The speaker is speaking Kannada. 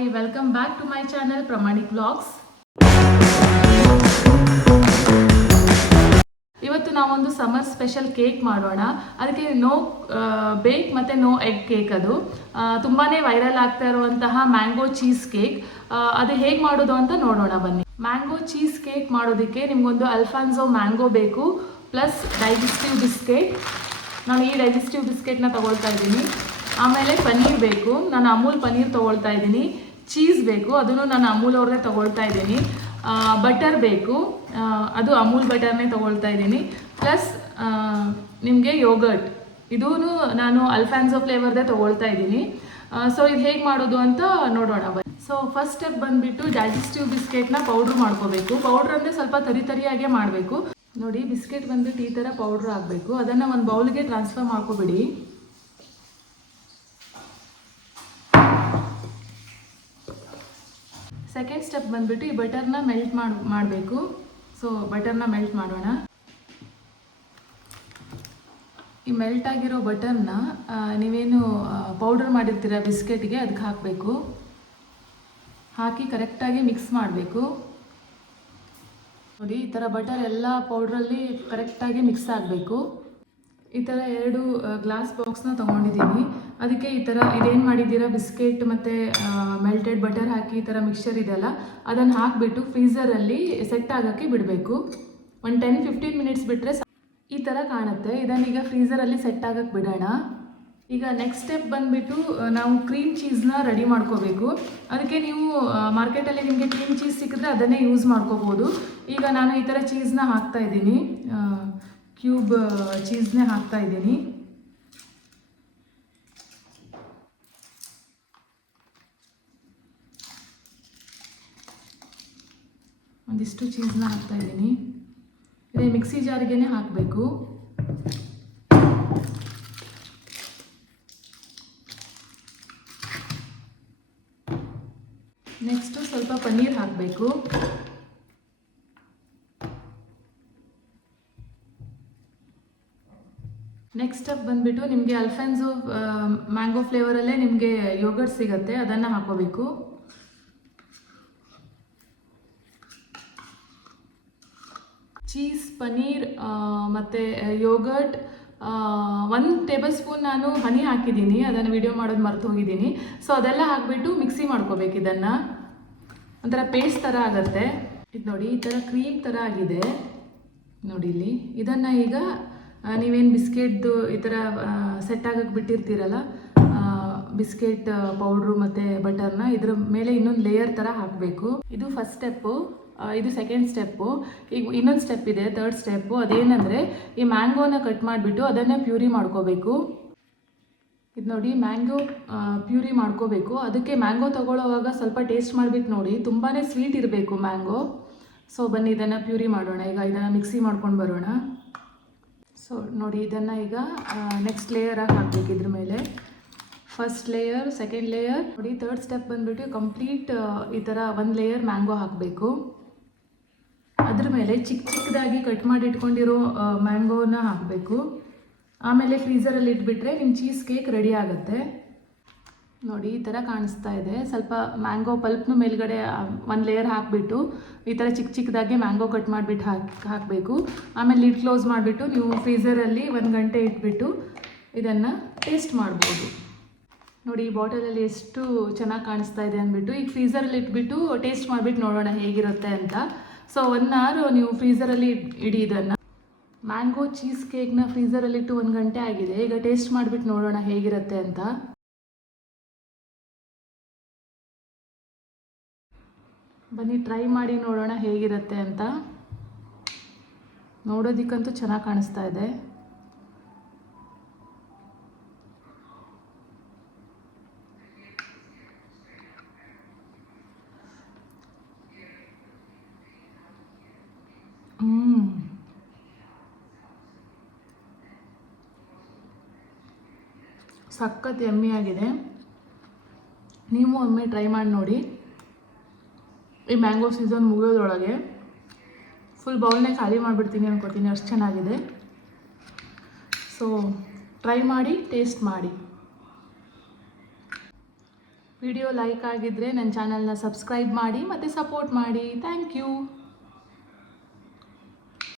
Hi, welcome back to my channel Pramanik Vlogs. ಇವತ್ತು ನಾವೊಂದು ಸಮ್ಮರ್ ಸ್ಪೆಷಲ್ ಕೇಕ್ ಮಾಡೋಣ. ಅದಕ್ಕೆ ನೋ ಬೇಕ್ ಮತ್ತು ನೋ ಎಗ್ ಕೇಕ್. ಅದು ತುಂಬಾ ವೈರಲ್ ಆಗ್ತಾ ಇರುವಂತಹ ಮ್ಯಾಂಗೋ ಚೀಸ್ ಕೇಕ್. ಅದು ಹೇಗೆ ಮಾಡೋದು ಅಂತ ನೋಡೋಣ ಬನ್ನಿ. ಮ್ಯಾಂಗೋ ಚೀಸ್ ಕೇಕ್ ಮಾಡೋದಕ್ಕೆ ನಿಮಗೊಂದು ಅಲ್ಫಾನ್ಸೋ ಮ್ಯಾಂಗೋ ಬೇಕು, ಪ್ಲಸ್ ಡೈಜೆಸ್ಟಿವ್ ಬಿಸ್ಕೆಟ್. ನಾನು ಈ ಡೈಜೆಸ್ಟಿವ್ ಬಿಸ್ಕೆಟ್ನ ತಗೊಳ್ತಾ ಇದ್ದೀನಿ. ಆಮೇಲೆ ಪನ್ನೀರ್ ಬೇಕು, ನಾನು ಅಮೂಲ್ ಪನ್ನೀರ್ ತೊಗೊಳ್ತಾ ಇದ್ದೀನಿ. ಚೀಸ್ ಬೇಕು, ಅದನ್ನು ನಾನು ಅಮೂಲ್ ಅವ್ರದ್ದೇ ತೊಗೊಳ್ತಾ ಇದ್ದೀನಿ. ಬಟರ್ ಬೇಕು, ಅದು ಅಮೂಲ್ ಬಟರ್ನೇ ತೊಗೊಳ್ತಾ ಇದ್ದೀನಿ. ಪ್ಲಸ್ ನಿಮಗೆ ಯೋಗರ್ಟ್, ಇದೂ ನಾನು ಅಲ್ಫಾನ್ಸೋ ಫ್ಲೇವರ್ದೇ ತೊಗೊಳ್ತಾ ಇದ್ದೀನಿ. ಸೊ ಇದು ಹೇಗೆ ಮಾಡೋದು ಅಂತ ನೋಡೋಣ ಬನ್ನಿ. ಸೊ ಫಸ್ಟ್ ಸ್ಟೆಪ್ ಬಂದುಬಿಟ್ಟು ಡೈಜೆಸ್ಟಿವ್ ಬಿಸ್ಕೆಟ್ನ ಪೌಡ್ರ್ ಮಾಡ್ಕೋಬೇಕು. ಪೌಡ್ರ್ ಅಂದರೆ ಸ್ವಲ್ಪ ತರಿಯಾಗೇ ಮಾಡಬೇಕು. ನೋಡಿ, ಬಿಸ್ಕೆಟ್ ಬಂದುಬಿಟ್ಟು ಈ ಥರ ಪೌಡ್ರ್ ಆಗಬೇಕು. ಅದನ್ನು ಒಂದು ಬೌಲ್ಗೆ ಟ್ರಾನ್ಸ್ಫರ್ ಮಾಡ್ಕೊಬಿಡಿ. ಸೆಕೆಂಡ್ ಸ್ಟೆಪ್ ಬಂದುಬಿಟ್ಟು ಈ ಬಟರ್ನ ಮೆಲ್ಟ್ ಮಾಡಬೇಕು. ಸೊ ಬಟರ್ನ ಮೆಲ್ಟ್ ಮಾಡೋಣ. ಈ ಮೆಲ್ಟ್ ಆಗಿರೋ ಬಟರ್ನ ನೀವೇನು ಪೌಡರ್ ಮಾಡಿರ್ತೀರ ಬಿಸ್ಕೆಟ್ಗೆ ಅದಕ್ಕೆ ಹಾಕಬೇಕು. ಹಾಕಿ ಕರೆಕ್ಟಾಗಿ ಮಿಕ್ಸ್ ಮಾಡಬೇಕು. ನೋಡಿ, ಈ ಥರ ಬಟರ್ ಎಲ್ಲ ಪೌಡ್ರಲ್ಲಿ ಕರೆಕ್ಟಾಗಿ ಮಿಕ್ಸ್ ಆಗಬೇಕು. ಈ ಥರ 2 ಗ್ಲಾಸ್ ಬಾಕ್ಸ್ನ ತೊಗೊಂಡಿದ್ದೀನಿ. ಅದಕ್ಕೆ ಈ ಥರ ಇದೇನು ಮಾಡಿದ್ದೀರಾ ಬಿಸ್ಕೆಟ್ ಮತ್ತು ಮೆಲ್ಟೆಡ್ ಬಟರ್ ಹಾಕಿ ಈ ಥರ ಮಿಕ್ಸ್ಚರ್ ಇದೆಯಲ್ಲ, ಅದನ್ನು ಹಾಕಿಬಿಟ್ಟು ಫ್ರೀಝರಲ್ಲಿ ಸೆಟ್ ಆಗೋಕ್ಕೆ ಬಿಡಬೇಕು. ಒಂದು 10-15 ಮಿನಿಟ್ಸ್ ಬಿಟ್ಟರೆ ಈ ಥರ ಕಾಣುತ್ತೆ. ಇದನ್ನೀಗ ಫ್ರೀಝರಲ್ಲಿ ಸೆಟ್ ಆಗೋಕ್ಕೆ ಬಿಡೋಣ. ಈಗ ನೆಕ್ಸ್ಟ್ ಸ್ಟೆಪ್ ಬಂದುಬಿಟ್ಟು ನಾವು ಕ್ರೀಮ್ ಚೀಸ್ನ ರೆಡಿ ಮಾಡ್ಕೋಬೇಕು. ಅದಕ್ಕೆ ನೀವು ಮಾರ್ಕೆಟಲ್ಲಿ ನಿಮಗೆ ಕ್ರೀಮ್ ಚೀಸ್ ಸಿಕ್ಕಿದ್ರೆ ಅದನ್ನೇ ಯೂಸ್ ಮಾಡ್ಕೋಬೋದು. ಈಗ ನಾನು ಈ ಥರ ಚೀಸ್ನ ಹಾಕ್ತಾಯಿದ್ದೀನಿ, ಕ್ಯೂಬ್ ಚೀಸ್ನೇ ಹಾಕ್ತಾ ಇದ್ದೀನಿ. ಒಂದಿಷ್ಟು ಚೀಸ್ನ ಹಾಕ್ತಾ ಇದ್ದೀನಿ. ಇದೇ ಮಿಕ್ಸಿ ಜಾರಿಗೇ ಹಾಕಬೇಕು. ನೆಕ್ಸ್ಟು ಸ್ವಲ್ಪ ಪನ್ನೀರ್ ಹಾಕಬೇಕು. ನೆಕ್ಸ್ಟ್ ಸ್ಟೆಪ್ ಬಂದುಬಿಟ್ಟು ನಿಮಗೆ ಅಲ್ಫಾನ್ಸೋ ಮ್ಯಾಂಗೋ ಫ್ಲೇವರಲ್ಲೇ ನಿಮಗೆ ಯೋಗರ್ಟ್ ಸಿಗುತ್ತೆ, ಅದನ್ನು ಹಾಕೋಬೇಕು. ಚೀಸ್, ಪನ್ನೀರ್ ಮತ್ತು ಯೋಗರ್ಟ್, 1 ಟೇಬಲ್ ಸ್ಪೂನ್ ನಾನು ಹನಿ ಹಾಕಿದ್ದೀನಿ. ಅದನ್ನು ವಿಡಿಯೋ ಮಾಡೋದು ಮರೆತು ಹೋಗಿದ್ದೀನಿ. ಸೊ ಅದೆಲ್ಲ ಹಾಕಿಬಿಟ್ಟು ಮಿಕ್ಸಿ ಮಾಡ್ಕೋಬೇಕು. ಇದನ್ನು ಒಂಥರ ಪೇಸ್ಟ್ ಥರ ಆಗುತ್ತೆ. ಇದು ನೋಡಿ, ಈ ಥರ ಕ್ರೀಮ್ ಥರ ಆಗಿದೆ ನೋಡಿ ಇಲ್ಲಿ. ಇದನ್ನು ಈಗ ನೀವೇನು ಬಿಸ್ಕೆಟ್ದು ಈ ಥರ ಸೆಟ್ ಆಗೋಕ್ಕೆ ಬಿಟ್ಟಿರ್ತೀರಲ್ಲ ಬಿಸ್ಕೆಟ್ ಪೌಡ್ರು ಮತ್ತು ಬಟರ್ನ, ಇದ್ರ ಮೇಲೆ ಇನ್ನೊಂದು ಲೇಯರ್ ಥರ ಹಾಕಬೇಕು. ಇದು ಫಸ್ಟ್ ಸ್ಟೆಪ್ಪು. ಇದು ಸೆಕೆಂಡ್ ಸ್ಟೆಪ್ಪು. ಈಗ ಇನ್ನೊಂದು ಸ್ಟೆಪ್ ಇದೆ, ಥರ್ಡ್ ಸ್ಟೆಪ್ಪು. ಅದೇನೆಂದರೆ ಈ ಮ್ಯಾಂಗೋನ ಕಟ್ ಮಾಡಿಬಿಟ್ಟು ಅದನ್ನು ಪ್ಯೂರಿ ಮಾಡ್ಕೋಬೇಕು. ಇದು ನೋಡಿ, ಮ್ಯಾಂಗೋ ಪ್ಯೂರಿ ಮಾಡ್ಕೋಬೇಕು. ಅದಕ್ಕೆ ಮ್ಯಾಂಗೋ ತೊಗೊಳ್ಳೋವಾಗ ಸ್ವಲ್ಪ ಟೇಸ್ಟ್ ಮಾಡಿಬಿಟ್ಟು ನೋಡಿ, ತುಂಬಾ ಸ್ವೀಟ್ ಇರಬೇಕು ಮ್ಯಾಂಗೋ. ಸೊ ಬನ್ನಿ ಇದನ್ನು ಪ್ಯೂರಿ ಮಾಡೋಣ. ಈಗ ಇದನ್ನು ಮಿಕ್ಸಿ ಮಾಡ್ಕೊಂಡು ಬರೋಣ. ಸೊ ನೋಡಿ, ಇದನ್ನು ಈಗ ನೆಕ್ಸ್ಟ್ ಲೇಯರಾಗಿ ಹಾಕಬೇಕು. ಇದ್ರ ಮೇಲೆ ಫಸ್ಟ್ ಲೇಯರ್, ಸೆಕೆಂಡ್ ಲೇಯರ್. ನೋಡಿ, ಥರ್ಡ್ ಸ್ಟೆಪ್ ಬಂದುಬಿಟ್ಟು ಕಂಪ್ಲೀಟ್ ಈ ಥರ 1 ಲೇಯರ್ ಮ್ಯಾಂಗೋ ಹಾಕಬೇಕು. ಅದ್ರ ಮೇಲೆ ಚಿಕ್ಕದಾಗಿ ಕಟ್ ಮಾಡಿ ಇಟ್ಕೊಂಡಿರೋ ಮ್ಯಾಂಗೋನ ಹಾಕಬೇಕು. ಆಮೇಲೆ ಫ್ರೀಝರಲ್ಲಿ ಇಟ್ಬಿಟ್ರೆ ನಿಮ್ಮ ಚೀಸ್ ಕೇಕ್ ರೆಡಿ ಆಗುತ್ತೆ. ನೋಡಿ, ಈ ಥರ ಕಾಣಿಸ್ತಾ ಇದೆ. ಸ್ವಲ್ಪ ಮ್ಯಾಂಗೋ ಪಲ್ಪ್ನು ಮೇಲ್ಗಡೆ 1 ಲೇಯರ್ ಹಾಕಿಬಿಟ್ಟು ಈ ಥರ ಚಿಕ್ಕದಾಗಿ ಮ್ಯಾಂಗೋ ಕಟ್ ಮಾಡಿಬಿಟ್ಟು ಹಾಕಬೇಕು. ಆಮೇಲೆ ಲಿಡ್ ಕ್ಲೋಸ್ ಮಾಡಿಬಿಟ್ಟು ನೀವು ಫ್ರೀಝರಲ್ಲಿ 1 ಗಂಟೆ ಇಟ್ಬಿಟ್ಟು ಇದನ್ನು ಟೇಸ್ಟ್ ಮಾಡ್ಬೋದು. ನೋಡಿ, ಈ ಬಾಟಲಲ್ಲಿ ಎಷ್ಟು ಚೆನ್ನಾಗಿ ಕಾಣಿಸ್ತಾ ಇದೆ ಅಂದ್ಬಿಟ್ಟು ಈಗ ಫ್ರೀಝರಲ್ಲಿ ಇಟ್ಬಿಟ್ಟು ಟೇಸ್ಟ್ ಮಾಡಿಬಿಟ್ಟು ನೋಡೋಣ ಹೇಗಿರುತ್ತೆ ಅಂತ. ಸೊ 1 ಅವರ್ ನೀವು ಫ್ರೀಝರಲ್ಲಿ ಇಡಿ. ಇದನ್ನು ಮ್ಯಾಂಗೋ ಚೀಸ್ ಕೇಕ್ನ ಫ್ರೀಝರಲ್ಲಿಟ್ಟು 1 ಗಂಟೆ ಆಗಿದೆ. ಈಗ ಟೇಸ್ಟ್ ಮಾಡಿಬಿಟ್ಟು ನೋಡೋಣ ಹೇಗಿರುತ್ತೆ ಅಂತ. ಬನ್ನಿ ಟ್ರೈ ಮಾಡಿ ನೋಡೋಣ ಹೇಗಿರುತ್ತೆ ಅಂತ. ನೋಡೋದಕ್ಕಂತೂ ಚೆನ್ನಾಗಿ ಕಾಣಿಸ್ತಾ ಇದೆ. ಸಖತ್ ಯಮ್ಮಿ ಆಗಿದೆ. ನೀವು ಒಮ್ಮೆ ಟ್ರೈ ಮಾಡಿ ನೋಡಿ. ಈ ಮ್ಯಾಂಗೋ ಸೀಸನ್ ಮುಗಿಯೋದ್ರೊಳಗೆ ಫುಲ್ ಬೌಲ್ನೇ ಖಾಲಿ ಮಾಡಿಬಿಡ್ತೀನಿ ಅನ್ಕೋತೀನಿ, ಅಷ್ಟು ಚೆನ್ನಾಗಿದೆ. ಸೊ ಟ್ರೈ ಮಾಡಿ, ಟೇಸ್ಟ್ ಮಾಡಿ. ವಿಡಿಯೋ ಲೈಕ್ ಆಗಿದ್ದರೆ ನನ್ನ ಚಾನಲ್ನ ಸಬ್ಸ್ಕ್ರೈಬ್ ಮಾಡಿ ಮತ್ತು ಸಪೋರ್ಟ್ ಮಾಡಿ. Thank you.